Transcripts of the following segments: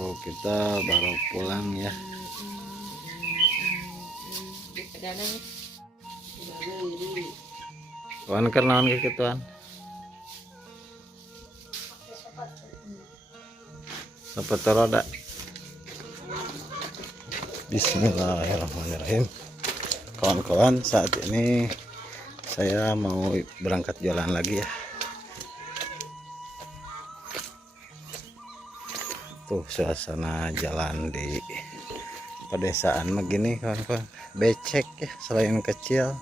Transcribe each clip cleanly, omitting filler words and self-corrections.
Tuh kita baru pulang ya. Kawan kenalan ke tuan. Sepatu roda. Bismillahirrahmanirrahim. Kawan-kawan, saat ini saya mau berangkat jualan lagi ya. Tuh suasana jalan di pedesaan begini kawan-kawan, becek ya, selain kecil.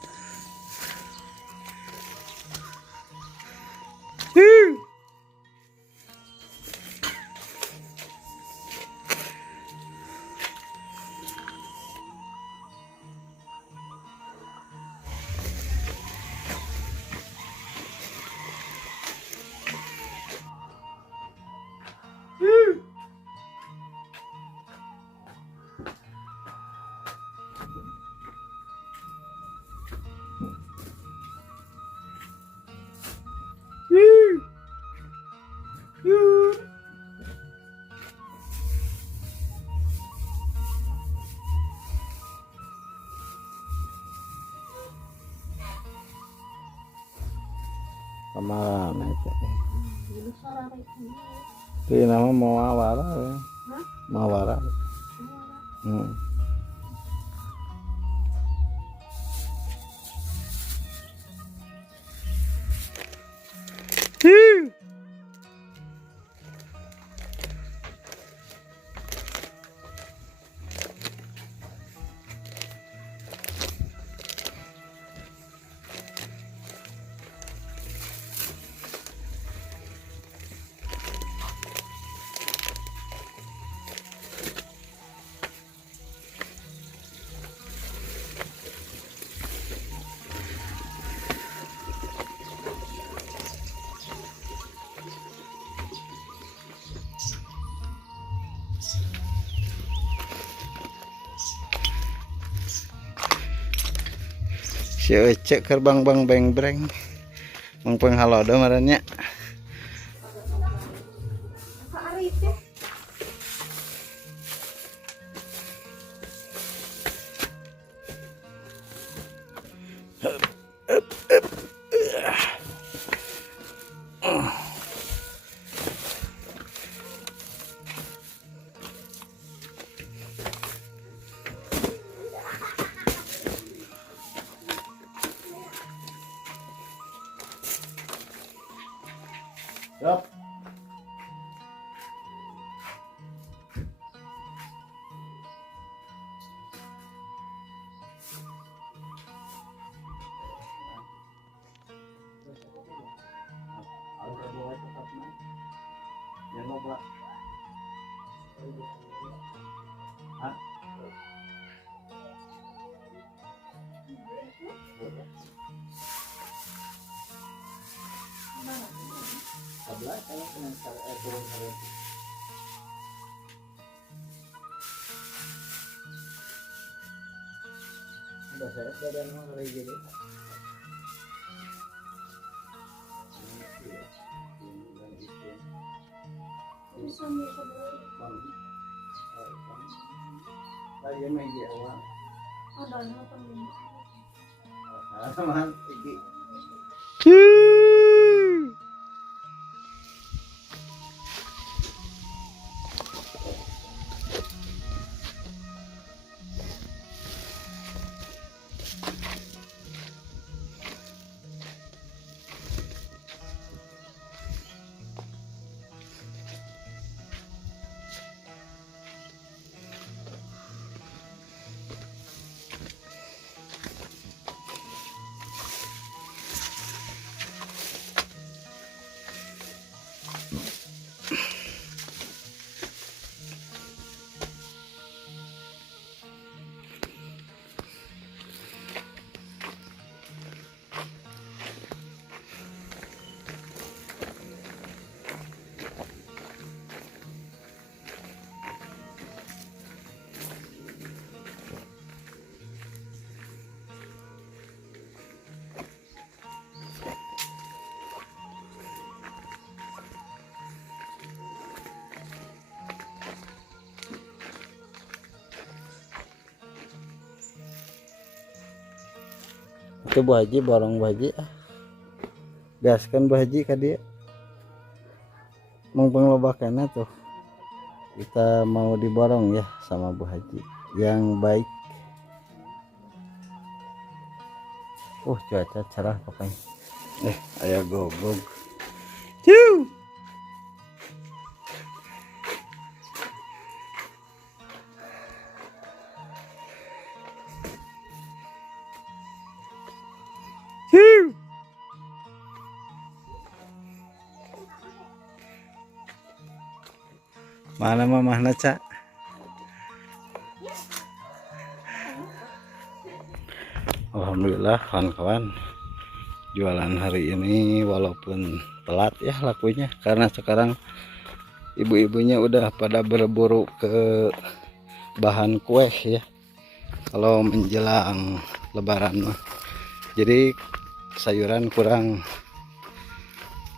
Kemana itu? Itu nama Mawara ya. Mawara. Si Ece kerbang bang beng breng mengpeng halodo maranya. Yup. Itu Bu Haji borong Bu Haji gaskan Bu Haji ka dia mung panglobakanna tuh kita mau diborong ya sama Bu Haji yang baik. Cuaca cerah pokoknya. Aya gogog. Ciu. Ciu. Mana mamahna, Cak? Alhamdulillah kawan-kawan, jualan hari ini walaupun telat ya lakunya karena sekarang ibu-ibunya udah pada berburu ke bahan kue ya kalau menjelang lebaran. Jadi sayuran kurang,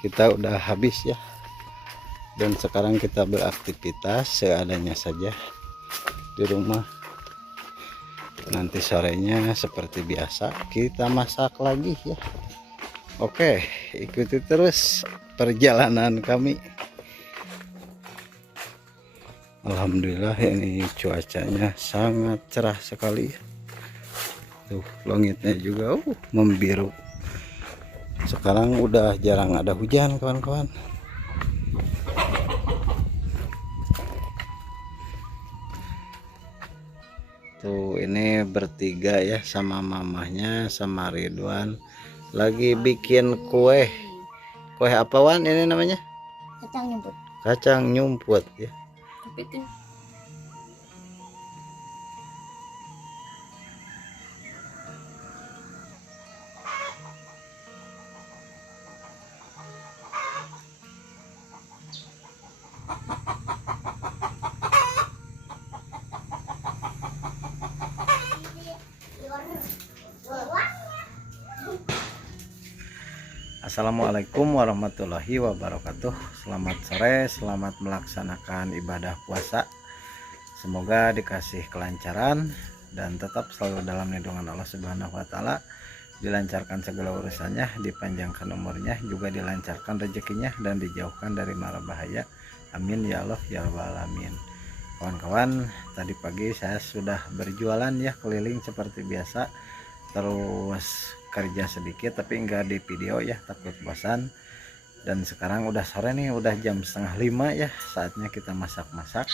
kita udah habis ya, dan sekarang kita beraktivitas seadanya saja di rumah. Nanti sorenya seperti biasa kita masak lagi ya. Oke, ikuti terus perjalanan kami. Alhamdulillah ini cuacanya sangat cerah sekali. Tuh langitnya juga membiru. Sekarang udah jarang ada hujan kawan-kawan. Tuh ini bertiga ya sama mamahnya sama Ridwan lagi bikin kue. Kue apa Wan ini namanya? Kacang nyumput. Kacang nyumput ya. Tapi itu Assalamualaikum warahmatullahi wabarakatuh. Selamat sore, selamat melaksanakan ibadah puasa. Semoga dikasih kelancaran dan tetap selalu dalam lindungan Allah Subhanahu wa taala. Dilancarkan segala urusannya, dipanjangkan umurnya, juga dilancarkan rezekinya dan dijauhkan dari mara bahaya. Amin ya Allah ya rabbal alamin. Kawan-kawan, tadi pagi saya sudah berjualan ya, keliling seperti biasa. Terus kerja sedikit tapi enggak di video ya, takut bosan. Dan sekarang udah sore nih, udah jam 4:30 ya, saatnya kita masak-masak.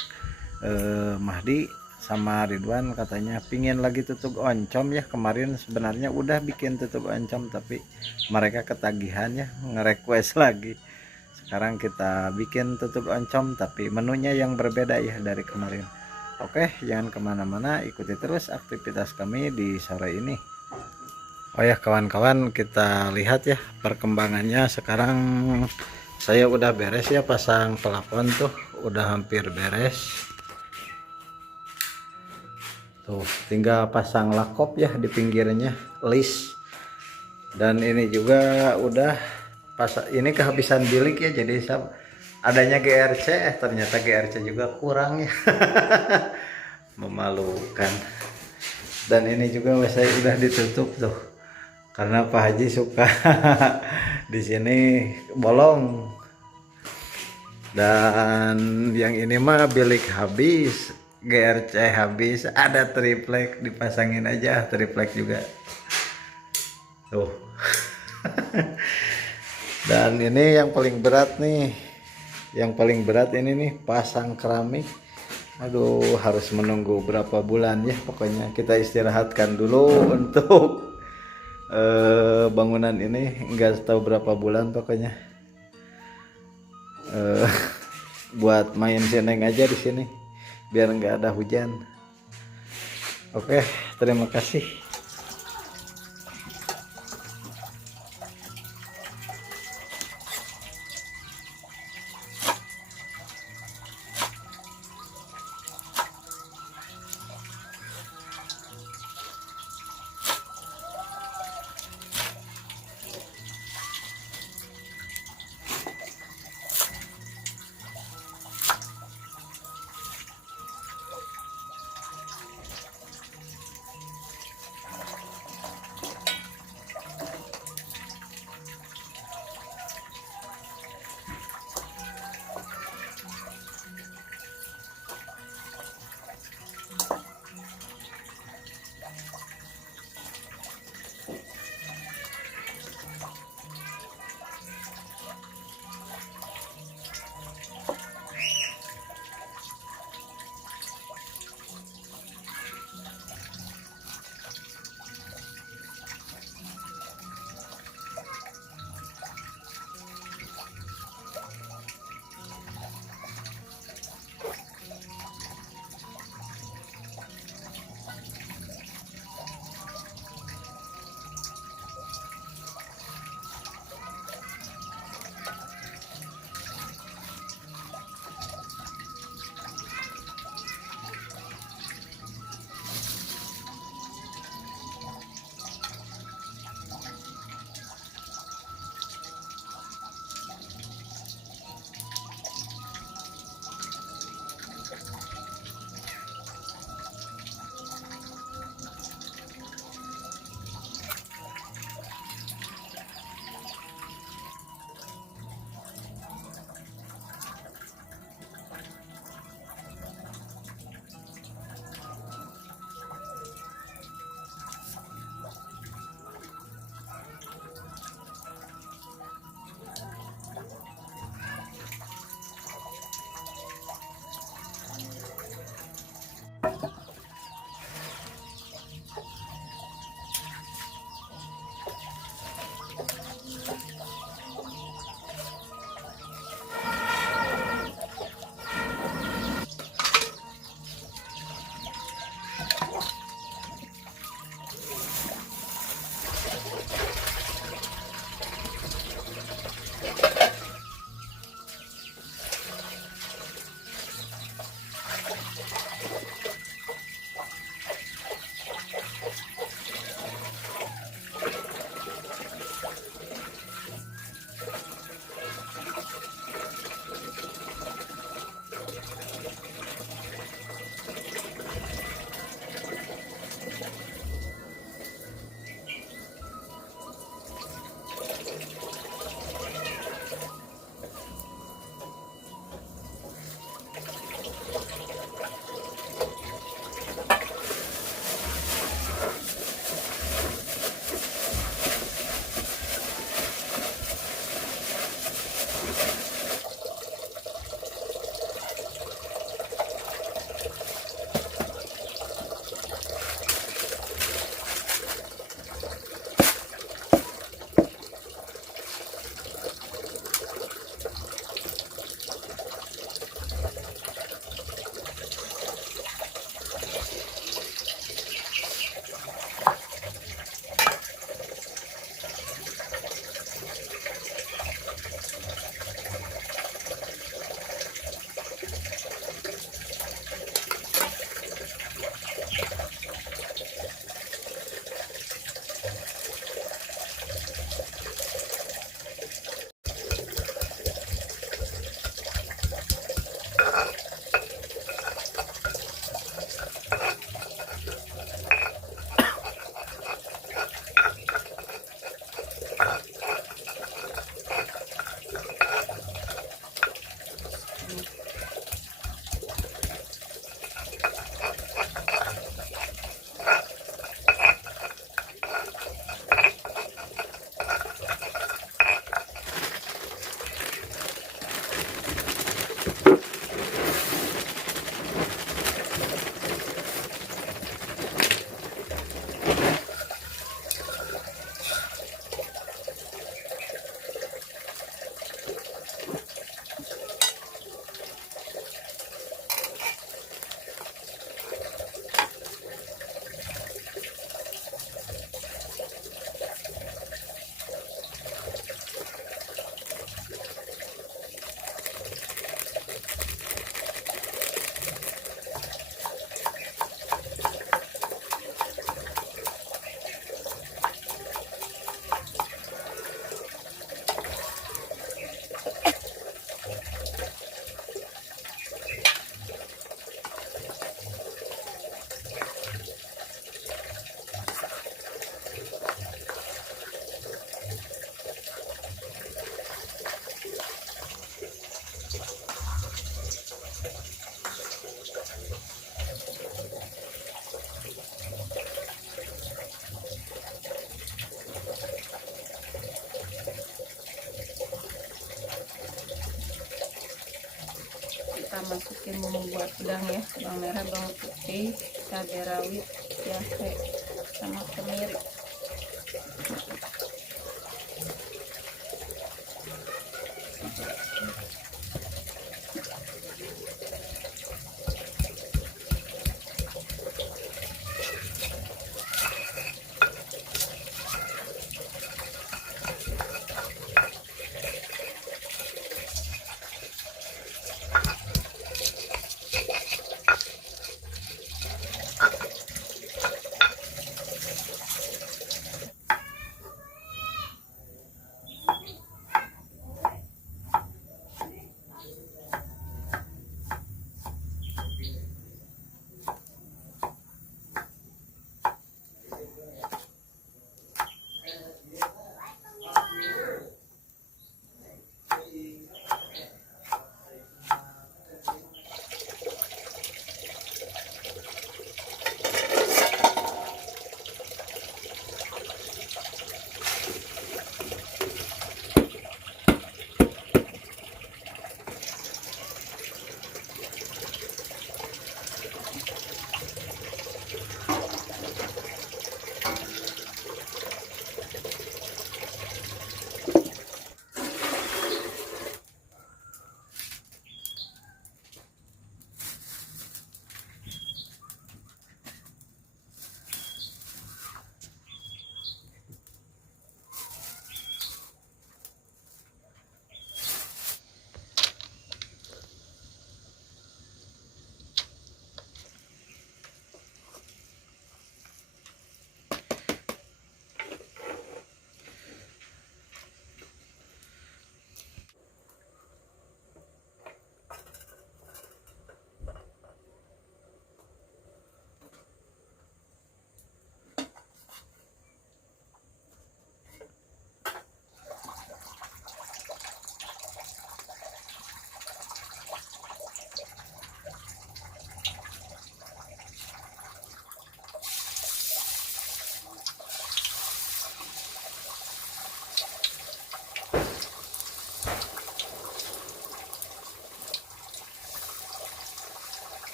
Mahdi sama Ridwan katanya pingin lagi tutug oncom ya. Kemarin sebenarnya udah bikin tutug oncom tapi mereka ketagihan ya, nge-request lagi. Sekarang kita bikin tutug oncom tapi menunya yang berbeda ya dari kemarin. Oke, jangan kemana-mana, ikuti terus aktivitas kami di sore ini. Oh ya kawan-kawan, kita lihat ya perkembangannya. Sekarang saya udah beres ya, pasang pelafon tuh udah hampir beres. Tuh tinggal pasang lakop ya di pinggirnya, list. Dan ini juga udah ini kehabisan bilik ya, jadi adanya GRC ternyata GRC juga kurang ya. Memalukan. Dan ini juga saya udah ditutup tuh karena Pak Haji suka di sini bolong. Dan yang ini mah bilik habis, GRC habis, ada triplek, dipasangin aja triplek juga tuh. Dan ini yang paling berat nih, yang paling berat ini nih, pasang keramik. Aduh, harus menunggu berapa bulan ya, pokoknya kita istirahatkan dulu untuk bangunan ini, enggak tahu berapa bulan pokoknya. Buat main seneng aja di sini biar enggak ada hujan. Oke, terima kasih. kita masukin buat udang ya, bawang merah, bawang putih, cabai rawit, jahe, sama kemiri.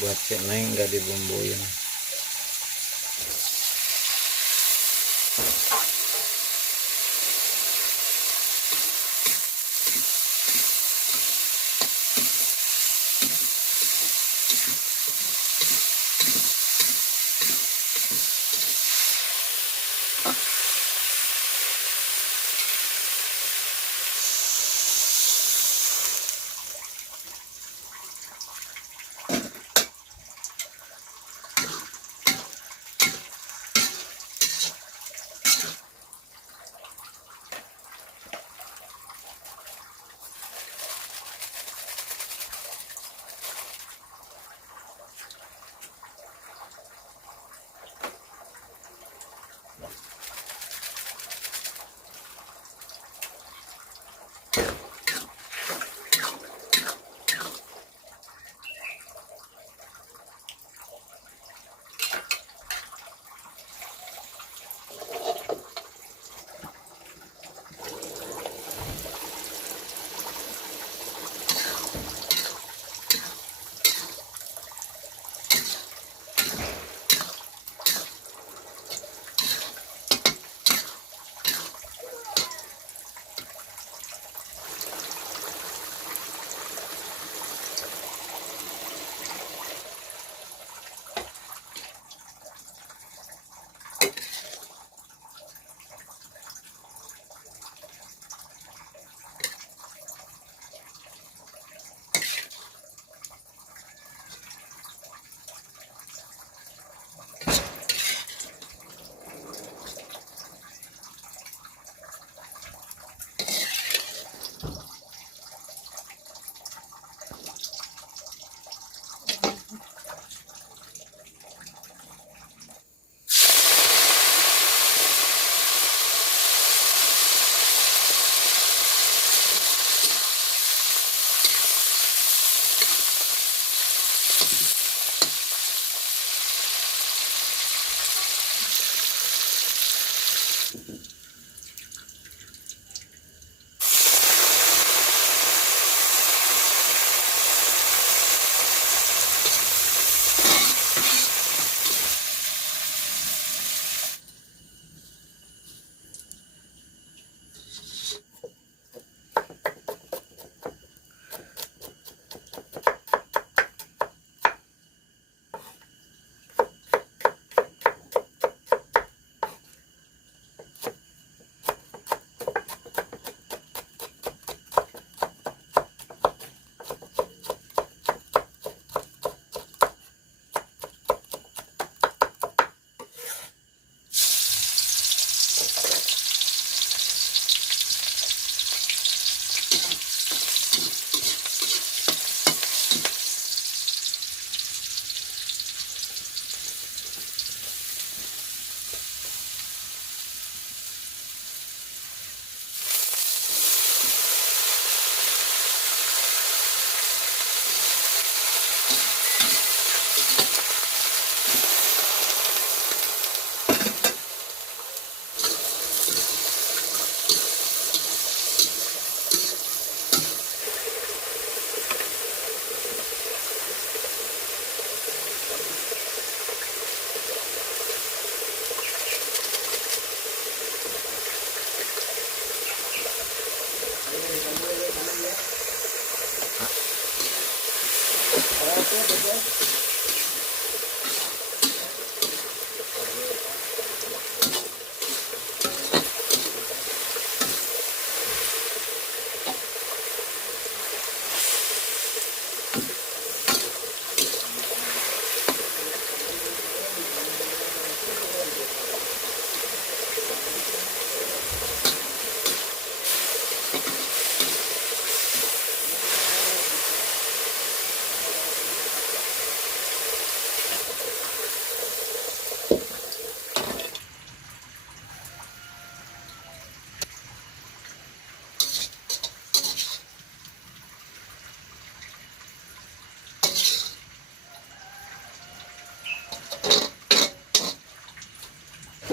Buat si Neng nggak dibumbuin.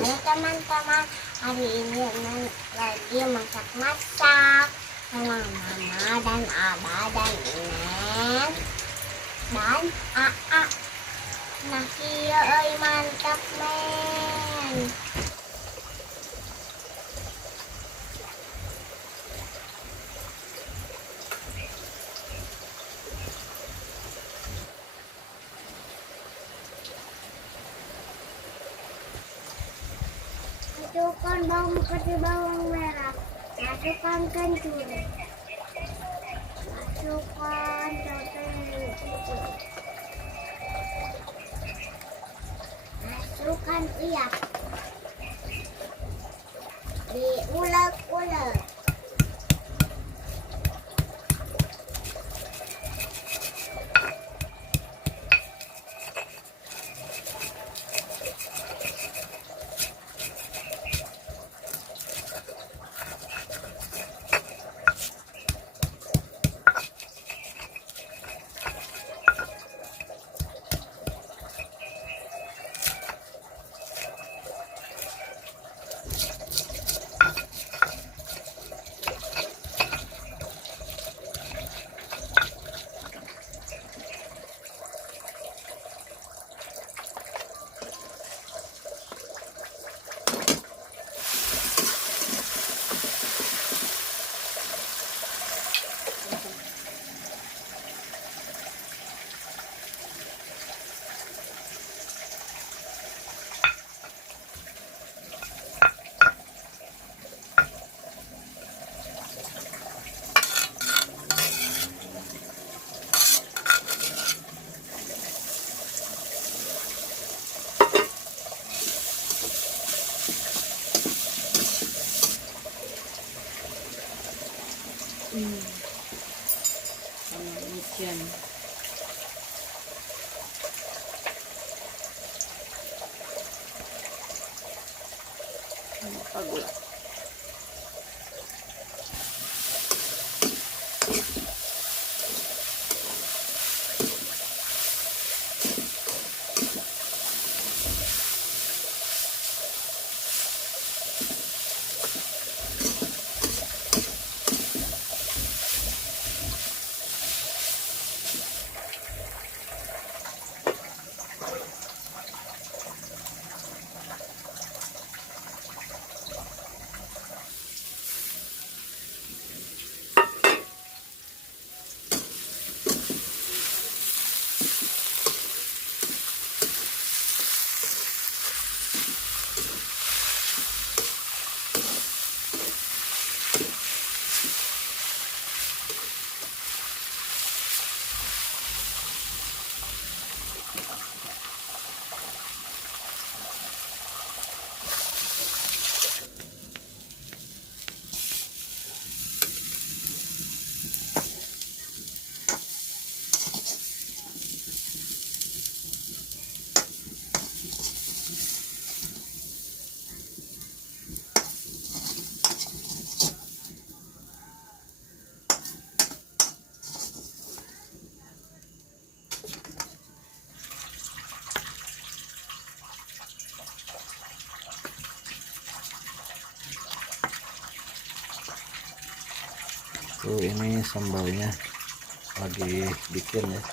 Halo teman-teman, hari ini Nen lagi masak-masak sama Mama dan Abah dan Inen dan Aa. Nah iya mantap men. Masukkan bawang putih, bawang merah, masukkan kencur, masukkan cabai hijau, masukkan iyak, diulek-ulek. Sama ikan. Sama gula. Tuh ini sambalnya lagi bikin ya.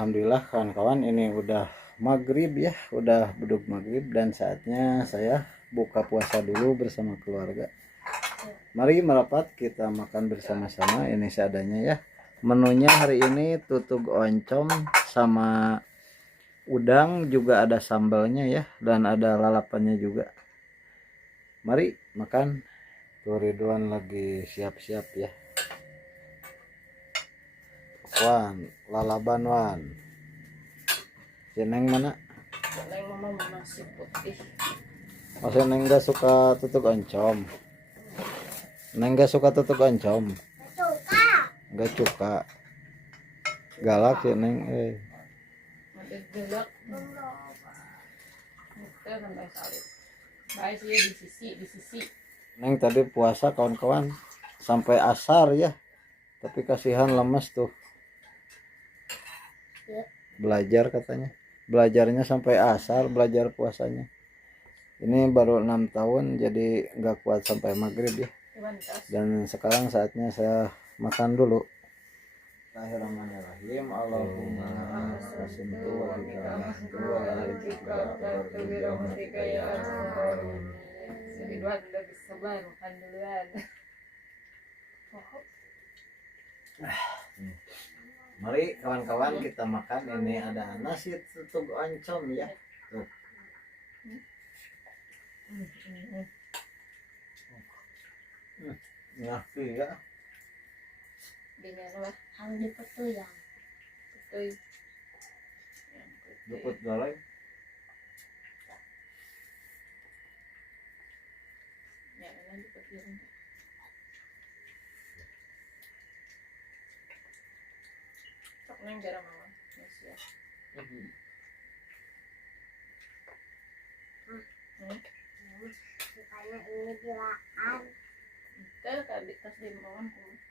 Alhamdulillah kawan-kawan, ini udah maghrib ya, udah beduk maghrib dan saatnya saya buka puasa dulu bersama keluarga. Mari merapat kita makan bersama-sama. Ini seadanya ya. Menunya hari ini tutug oncom sama udang, juga ada sambalnya ya, dan ada lalapannya juga. Mari makan. Tuh Ridwan lagi siap-siap ya. Wan, lalaban Wan. Neng mana? Neng mama nasi putih. Masa Neng gak suka tutug oncom? Neng gak suka tutug oncom? Suka. Gak suka. Galak ya Neng. Ada gelak. Kita sampai salib. Baik sih di sisi. Neng tadi puasa kawan-kawan sampai asar ya. Tapi kasihan lemes tuh. Belajar katanya. Belajarnya sampai asar, belajar puasanya. Ini baru 6 tahun jadi nggak kuat sampai maghrib ya. Dan sekarang saatnya saya makan dulu. Bismillahirrahmanirrahim. Allahumma wasintu wa Ridwan udah bisa makan duluan. Mari kawan-kawan kita makan. Ini ada nasi tutug oncom ya. Tuh. Nasi ya. Dengan apa? Hang di petuyang. Putih. Luput goreng. Ya, ini putih. Sok neng garam mama. Yes ya. Sukanya ini dilaan. Kita kan di tas di mama.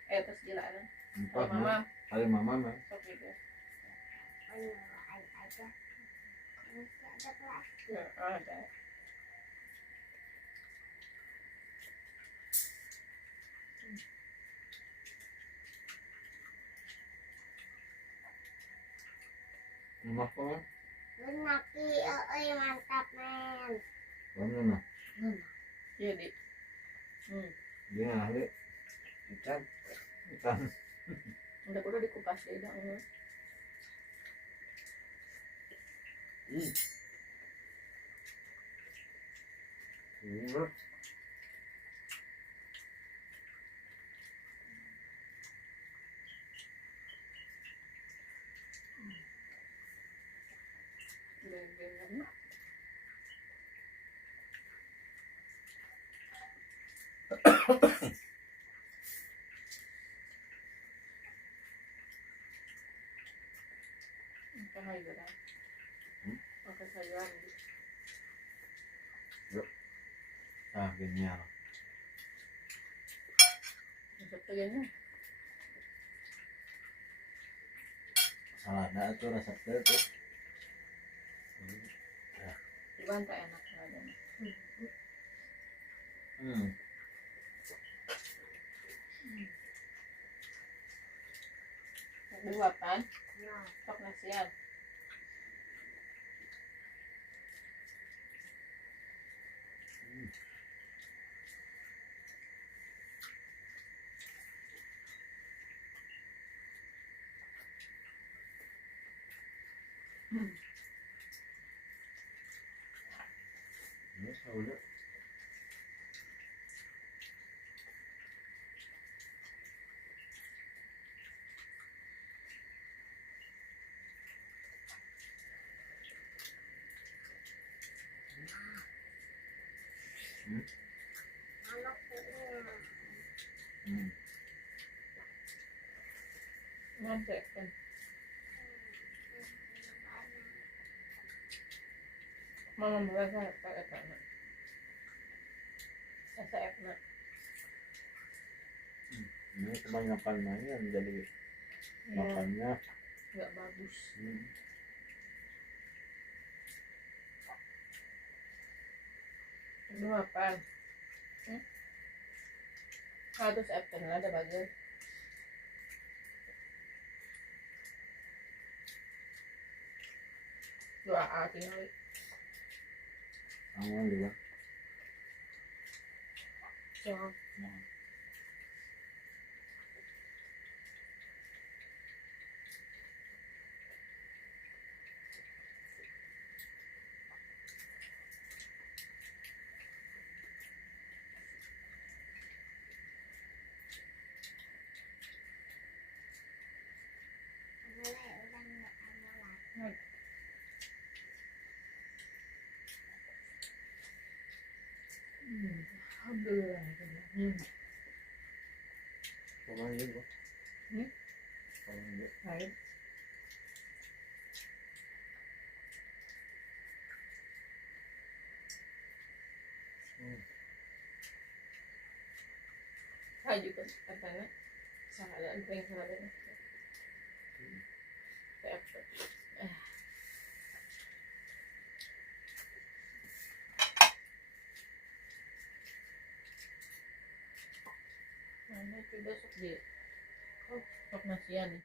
Tas jilaan. Empat Mama. hari mama mah. Sok juga. Menyalain aja. Masih ada plastik. Ya, ada. Enak kok. Benak mantap men. Mana? Iya di. Dia ahli ikan. Udah kudu dikupas deh dong. Sayuran. Pakai sayuran. Ah, genial. Untuk tuyulnya. Salada tuh resepnya tuh. Cuman tak enak aja. Dua kan? Sok nasian. Ini sauda. Nanti kan. Mama merasa pakai tangan. Saya enak. Ini kebanyakan main jadi makannya Nggak bagus. Ini apa? Harus apple ada bagus. Doa atin ulit. Awan juga. So, Mulai udah nggak mulai. Alhamdulillah. Awan juga. Hmm? Awan juga. Baik. Saya juga katanya salah gue yang salah deh. Mana coba sok di, oh sok nasian nih.